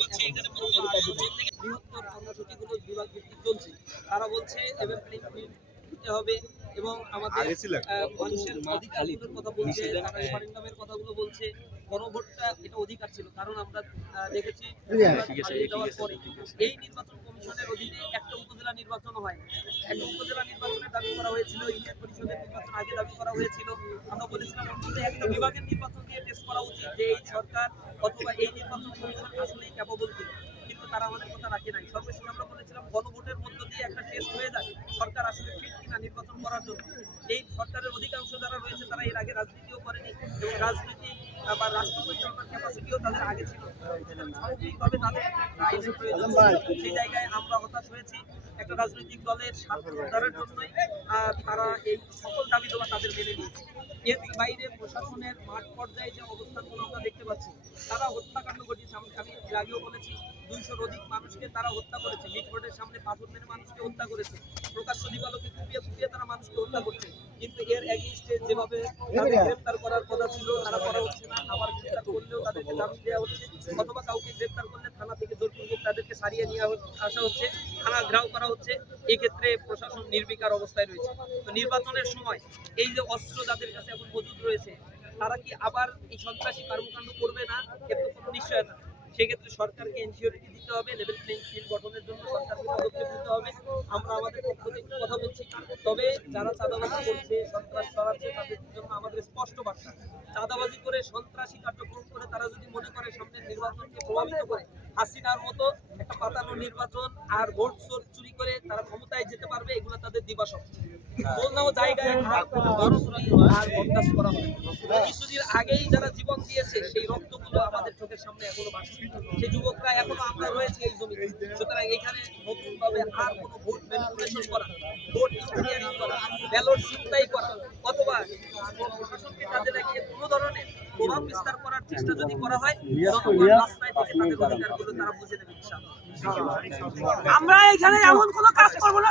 বলছে বৃহত্তর কর্মসূচিগুলো বিভাগ ভিত্তিক চলছে। তারা বলছে দিতে হবে এবং আমাদের মানুষের অধিকারগুলোর কথা বলছে, তারা রেফারেন্ডামের কথাগুলো বলছে। গণভোটটা এটা অধিকার ছিল, কারণ আমরা দেখেছি যাওয়ার পরে এই নির্বাচন কমিশনের অধীনে একটা উপজেলা নির্বাচন হয় না। একটা উপজেলা নির্বাচনের দাবি করা হয়েছিল, ইউনিয়ন পরিষদের নির্বাচন আগে দাবি করা হয়েছিল। আমরা বলেছিলাম অন্তত একটা বিভাগের নির্বাচন দিয়ে টেস্ট করা উচিত যে এই সরকার অথবা এই নির্বাচন কমিশন আসলেই ক্যাপাবল কিনা, কিন্তু তারা আমাদের কথা রাখে নাই। সর্বশেষ আমরা বলেছিলাম গণভোটের মধ্য দিয়ে একটা টেস্ট হয়ে যায় সরকার আসলে ফিট কিনা নির্বাচন করার জন্য। এই সরকারের অধিকাংশ যারা রয়েছে তারা এর আগে রাজনীতিও করেনি এবং রাজনীতি বা রাষ্ট্র পরিচালনার ক্যাপাসিটিও তাদের আগে ছিল। সামগ্রিকভাবে তাদের সেই জায়গায় আমরা হতাশ হয়েছি। একটা রাজনৈতিক দলের স্বার্থ উদ্ধারের জন্যই তারা এই সকল দাবি দেওয়া তাদের মেনে নিয়েছে। এর বাইরে প্রশাসনের মাঠ পর্যায়ে যে অবস্থানগুলো আমরা দেখতে পাচ্ছি, তারা হত্যাকাণ্ড ঘটিয়েছে। আমি এর আগেও বলেছি 200-র অধিক মানুষকে তারা হত্যা করেছে, মিটবোর্ডের সামনে পাথর মেরে মানুষকে হত্যা করেছে, প্রকাশ্য দিবালোকে কুপিয়ে তারা মানুষকে হত্যা করছে। কিন্তু এর এগেইনস্টে যেভাবে গ্রেফতার করার কথা ছিল তারা করা হচ্ছে না। আবার গ্রেফতার করলেও তাদেরকে জামিন দেওয়া হচ্ছে, অথবা কাউকে গ্রেফতার করলে থানা থেকে জোরপূর্বক তাদেরকে সারিয়ে নিয়ে আসা হচ্ছে, থানা ঘেরাও করা হচ্ছে। এই ক্ষেত্রে প্রশাসন নির্বিকার অবস্থায় রয়েছে। তো নির্বাচনের সময় এই যে অস্ত্র যাদের কাছে এখন মজুদ রয়েছে, তারা কি আবার এই সন্ত্রাসী কর্মকাণ্ড করবে না, এর তো কোনো নিশ্চয়তা। সেক্ষেত্রে সরকারকে এনসিওরিটি দিতে হবে, লেভেল প্লেইং ফিল্ড গঠনের জন্য সরকারকে পদক্ষেপ নিতে হবে। আমরা আমাদের পক্ষ থেকে কথা বলছি। তবে যারা চাঁদাবাজি করছে, সন্ত্রাস ছড়াচ্ছে, তাদের জন্য আমাদের স্পষ্ট বার্তা, চাঁদাবাজি করে সন্ত্রাসী কার্যক্রম করে তারা যদি মনে করে সামনের নির্বাচনকে প্রভাবিত করে হাসিনার মতো একটা পাতানো নির্বাচন আর ভোট চুরি করে তারা ক্ষমতায় যেতে পারবে, এগুলো তাদের দিবাস্বপ্ন। কোনো জায়গায় আর বরদাস্ত করা হবে। কিছুদিন আগেই যারা জীবন দিয়েছে সেই রক্তগুলো আমাদের চোখের সামনে এখনো ভাসছে। সেই যুবকরা এখনো আমরা রয়েছে এই জমিতে। সুতরাং এখানে নতুন ভাবে আর কোনো ভোট ম্যানিপুলেশন করা, ভোট ইঞ্জিনিয়ারিং করা, ব্যালট ছিনতাই করা অথবা প্রশাসনকে কাজে লাগিয়ে কোনো ধরনের প্রভাব বিস্তার করার চেষ্টা যদি করা হয়, জনগণ রাস্তায় থেকে তাদের অধিকারগুলো তারা বুঝে নেবে। ইনশাআল্লাহ আমরা এখানে এমন কোনো কাজ করবো না